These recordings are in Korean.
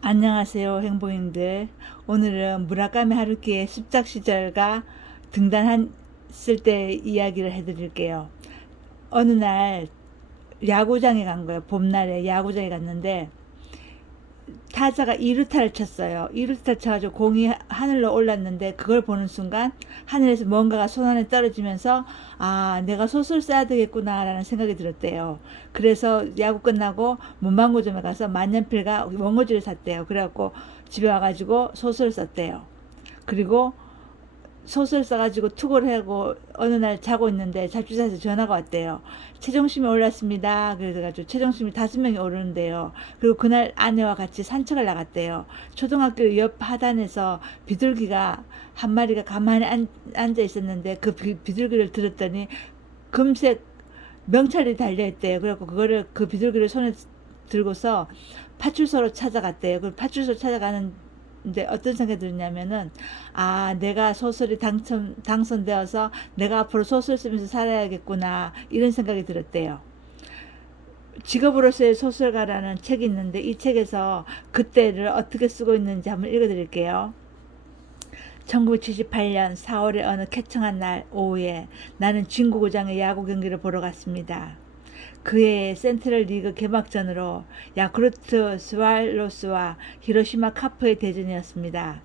안녕하세요, 행복인들. 오늘은 무라카미 하루키의 습작 시절과 등단했을 때 이야기를 해드릴게요. 어느 날 야구장에 간 거예요. 봄날에 야구장에 갔는데 타자가 2루타를 쳤어요. 2루타 쳐가지고 공이 하늘로 올랐는데 그걸 보는 순간 하늘에서 뭔가가 손안에 떨어지면서 아, 내가 솥을 써야 되겠구나라는 생각이 들었대요. 그래서 야구 끝나고 문방구점에 가서 만년필과 원고지를 샀대요. 그래갖고 집에 와가지고 솥을 썼대요. 그리고 솥을 써가지고 투고를 하고 어느 날 자고 있는데 잡지사에서 전화가 왔대요. 체중심이 올랐습니다. 그래가지고 체중심이 5명이 오르는데요. 그리고 그날 아내와 같이 산책을 나갔대요. 초등학교 옆 하단에서 비둘기가 한 마리가 가만히 앉아 있었는데 그 비둘기를 들었더니 금색 명찰이 달려있대요. 그래갖고 그거를 그 비둘기를 손에 들고서 파출소로 찾아갔대요. 그 파출소 찾아가는 근데 어떤 생각이 들었냐면은 아 내가 소설이 당선되어서 내가 앞으로 소설 쓰면서 살아야겠구나 이런 생각이 들었대요. 직업으로서의 소설가라는 책이 있는데 이 책에서 그때를 어떻게 쓰고 있는지 한번 읽어드릴게요. 1978년 4월의 어느 쾌청한 날 오후에 나는 진구구장의 야구 경기를 보러 갔습니다. 그해 센트럴 리그 개막전으로 야쿠르트 스왈로스와 히로시마 카프의 대전이었습니다.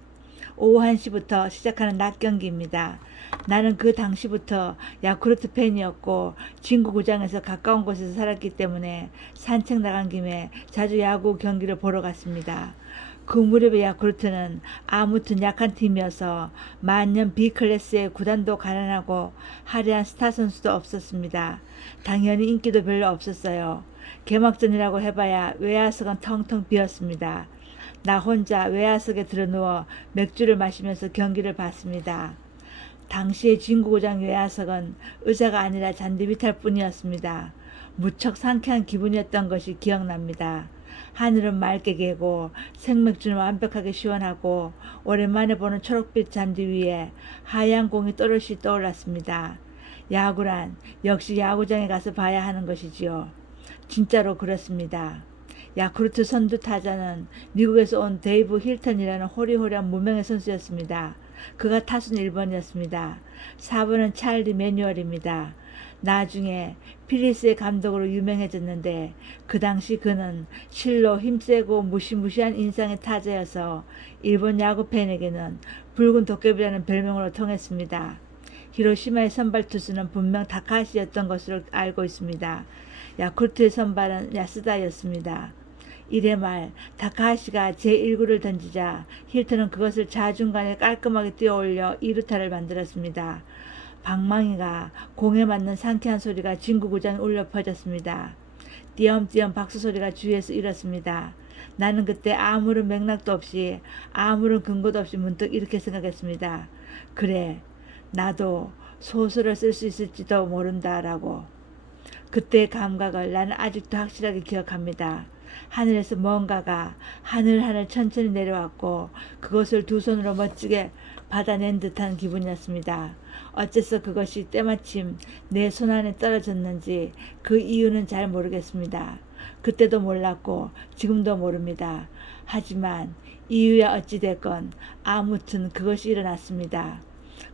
오후 1시부터 시작하는 낮 경기입니다. 나는 그 당시부터 야쿠르트 팬이었고 진구구장에서 가까운 곳에서 살았기 때문에 산책 나간 김에 자주 야구 경기를 보러 갔습니다. 그 무렵의 야쿠르트는 아무튼 약한 팀이어서 만년 B클래스의 구단도 가난하고 화려한 스타 선수도 없었습니다. 당연히 인기도 별로 없었어요. 개막전이라고 해봐야 외야석은 텅텅 비었습니다. 나 혼자 외야석에 들어누워 맥주를 마시면서 경기를 봤습니다. 당시의 진구구장 외야석은 의자가 아니라 잔디 위탈 뿐이었습니다. 무척 상쾌한 기분이었던 것이 기억납니다. 하늘은 맑게 개고 생맥주는 완벽하게 시원하고 오랜만에 보는 초록빛 잔디 위에 하얀 공이 또렷이 떠올랐습니다. 야구란 역시 야구장에 가서 봐야 하는 것이지요. 진짜로 그렇습니다. 야쿠르트 선두 타자는 미국에서 온 데이브 힐턴이라는 호리호리한 무명의 선수였습니다. 그가 타순 1번이었습니다. 4번은 찰리 매뉴얼입니다. 나중에 필리스의 감독으로 유명해졌는데 그 당시 그는 실로 힘세고 무시무시한 인상의 타자여서 일본 야구 팬에게는 붉은 도깨비라는 별명으로 통했습니다. 히로시마의 선발 투수는 분명 다카시였던 것으로 알고 있습니다. 야쿠르트의 선발은 야스다였습니다. 이래 말 다카하시가 제1구를 던지자 힐튼은 그것을 좌중간에 깔끔하게 뛰어올려 2루타를 만들었습니다. 방망이가 공에 맞는 상쾌한 소리가 진구구장에 울려 퍼졌습니다. 띄엄띄엄 박수 소리가 주위에서 일었습니다. 나는 그때 아무런 맥락도 없이 아무런 근거도 없이 문득 이렇게 생각했습니다. 그래, 나도 소설을 쓸 수 있을지도 모른다라고. 그때의 감각을 나는 아직도 확실하게 기억합니다. 하늘에서 뭔가가 하늘하늘 천천히 내려왔고 그것을 두 손으로 멋지게 받아낸 듯한 기분이었습니다. 어째서 그것이 때마침 내 손안에 떨어졌는지 그 이유는 잘 모르겠습니다. 그때도 몰랐고 지금도 모릅니다. 하지만 이유야 어찌됐건 아무튼 그것이 일어났습니다.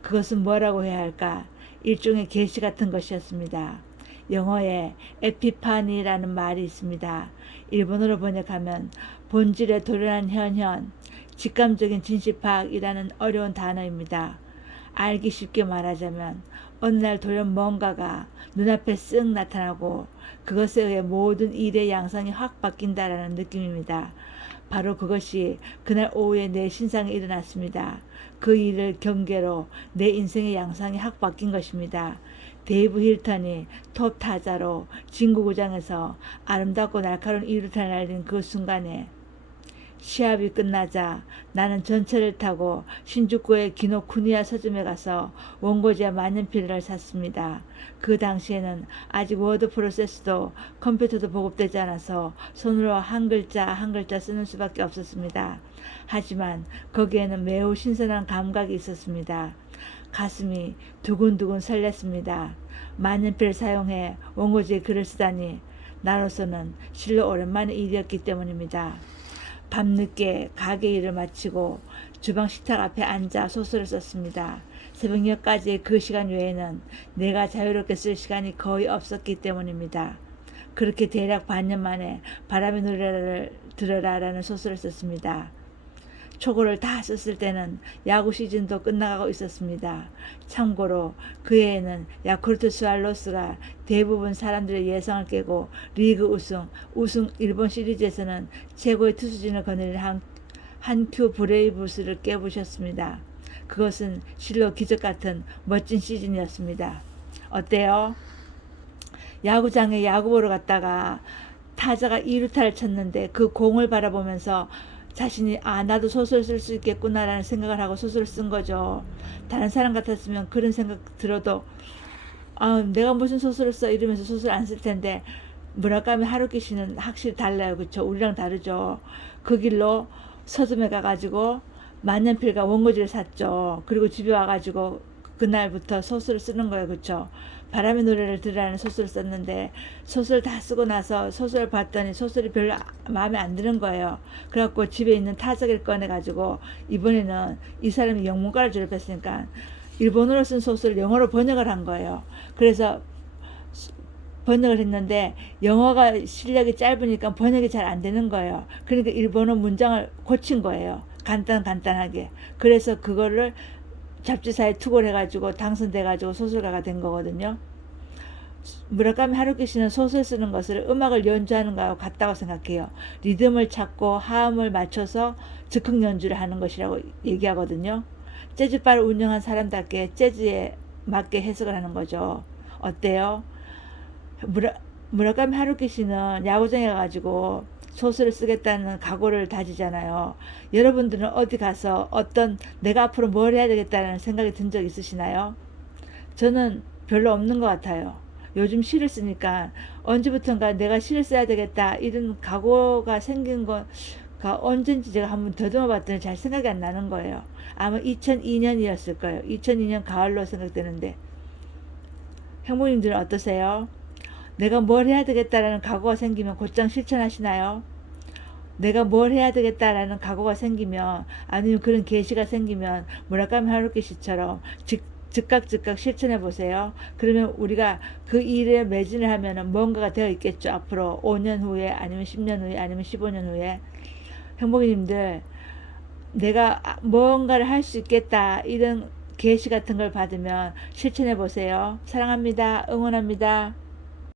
그것은 뭐라고 해야 할까? 일종의 계시 같은 것이었습니다. 영어에 에피파니라는 말이 있습니다. 일본어로 번역하면 본질에 도련한 현현, 직감적인 진실파악이라는 어려운 단어입니다. 알기 쉽게 말하자면 어느 날 돌연 뭔가가 눈앞에 쓱 나타나고 그것에 의해 모든 일의 양상이 확 바뀐다라는 느낌입니다. 바로 그것이 그날 오후에 내 신상에 일어났습니다. 그 일을 경계로 내 인생의 양상이 확 바뀐 것입니다. 데이브 힐턴이 톱 타자로 진구구장에서 아름답고 날카로운 2루타를 날린 그 순간에 시합이 끝나자 나는 전철을 타고 신주쿠의 기노쿠니야 서점에 가서 원고지와 만년필을 샀습니다. 그 당시에는 아직 워드 프로세스도 컴퓨터도 보급되지 않아서 손으로 한 글자 한 글자 쓰는 수밖에 없었습니다. 하지만 거기에는 매우 신선한 감각이 있었습니다. 가슴이 두근두근 설렜습니다. 만년필을 사용해 원고지에 글을 쓰다니 나로서는 실로 오랜만의 일이었기 때문입니다. 밤늦게 가게 일을 마치고 주방 식탁 앞에 앉아 소설을 썼습니다. 새벽녘까지의 그 시간 외에는 내가 자유롭게 쓸 시간이 거의 없었기 때문입니다. 그렇게 대략 반년 만에 바람의 노래를 들으라라는 소설을 썼습니다. 초고를 다 썼을 때는 야구 시즌도 끝나가고 있었습니다. 참고로 그 해에는 야쿠르트 스왈로스가 대부분 사람들의 예상을 깨고 리그 우승 일본 시리즈에서는 최고의 투수진을 거느린 한큐 브레이브스를 깨부셨습니다. 그것은 실로 기적 같은 멋진 시즌이었습니다. 어때요? 야구장에 야구 보러 갔다가 타자가 2루타를 쳤는데 그 공을 바라보면서 자신이 나도 소설 쓸 수 있겠구나라는 생각을 하고 소설을 쓴 거죠. 다른 사람 같았으면 그런 생각 들어도 내가 무슨 소설을 써 이러면서 소설 안 쓸 텐데 무라카미 하루키 씨는 확실히 달라요. 그렇죠? 우리랑 다르죠. 그 길로 서점에 가가지고 만년필과 원고지를 샀죠. 그리고 집에 와가지고 그날부터 소설을 쓰는 거예요. 그렇죠? 바람의 노래를 들으라는 소설을 썼는데 소설 다 쓰고 나서 소설을 봤더니 소설이 별로 마음에 안 드는 거예요. 그래갖고 집에 있는 타자기를 꺼내가지고 이번에는 이 사람이 영문과를 졸업했으니까 일본어로 쓴 소설을 영어로 번역을 한 거예요. 그래서 번역을 했는데 영어가 실력이 짧으니까 번역이 잘 안 되는 거예요. 그러니까 일본어 문장을 고친 거예요. 간단하게. 그래서 그거를 잡지사에 투고를 해가지고 당선돼가지고 소설가가 된 거거든요. 무라카미 하루키 씨는 소설 쓰는 것을 음악을 연주하는 거하고 같다고 생각해요. 리듬을 찾고 하음을 맞춰서 즉흥 연주를 하는 것이라고 얘기하거든요. 재즈바를 운영한 사람답게 재즈에 맞게 해석을 하는 거죠. 어때요? 무라카미 하루키 씨는 야구장에 가가지고 소설을 쓰겠다는 각오를 다지잖아요. 여러분들은 어디 가서 내가 앞으로 뭘 해야 되겠다는 생각이 든 적 있으시나요? 저는 별로 없는 것 같아요. 요즘 시를 쓰니까 언제부턴가 내가 시를 써야 되겠다 이런 각오가 생긴 거가 언젠지 제가 한번 더듬어 봤더니 잘 생각이 안 나는 거예요. 아마 2002년이었을 거예요. 2002년 가을로 생각되는데 형부님들은 어떠세요? 내가 뭘 해야 되겠다라는 각오가 생기면 곧장 실천하시나요? 내가 뭘 해야 되겠다라는 각오가 생기면 아니면 그런 계시가 생기면 무라카미 하루키 씨처럼 즉각 실천해 보세요. 그러면 우리가 그 일에 매진을 하면은 뭔가가 되어 있겠죠. 앞으로 5년 후에 아니면 10년 후에 아니면 15년 후에 형복이님들 내가 뭔가를 할 수 있겠다 이런 계시 같은 걸 받으면 실천해 보세요. 사랑합니다. 응원합니다.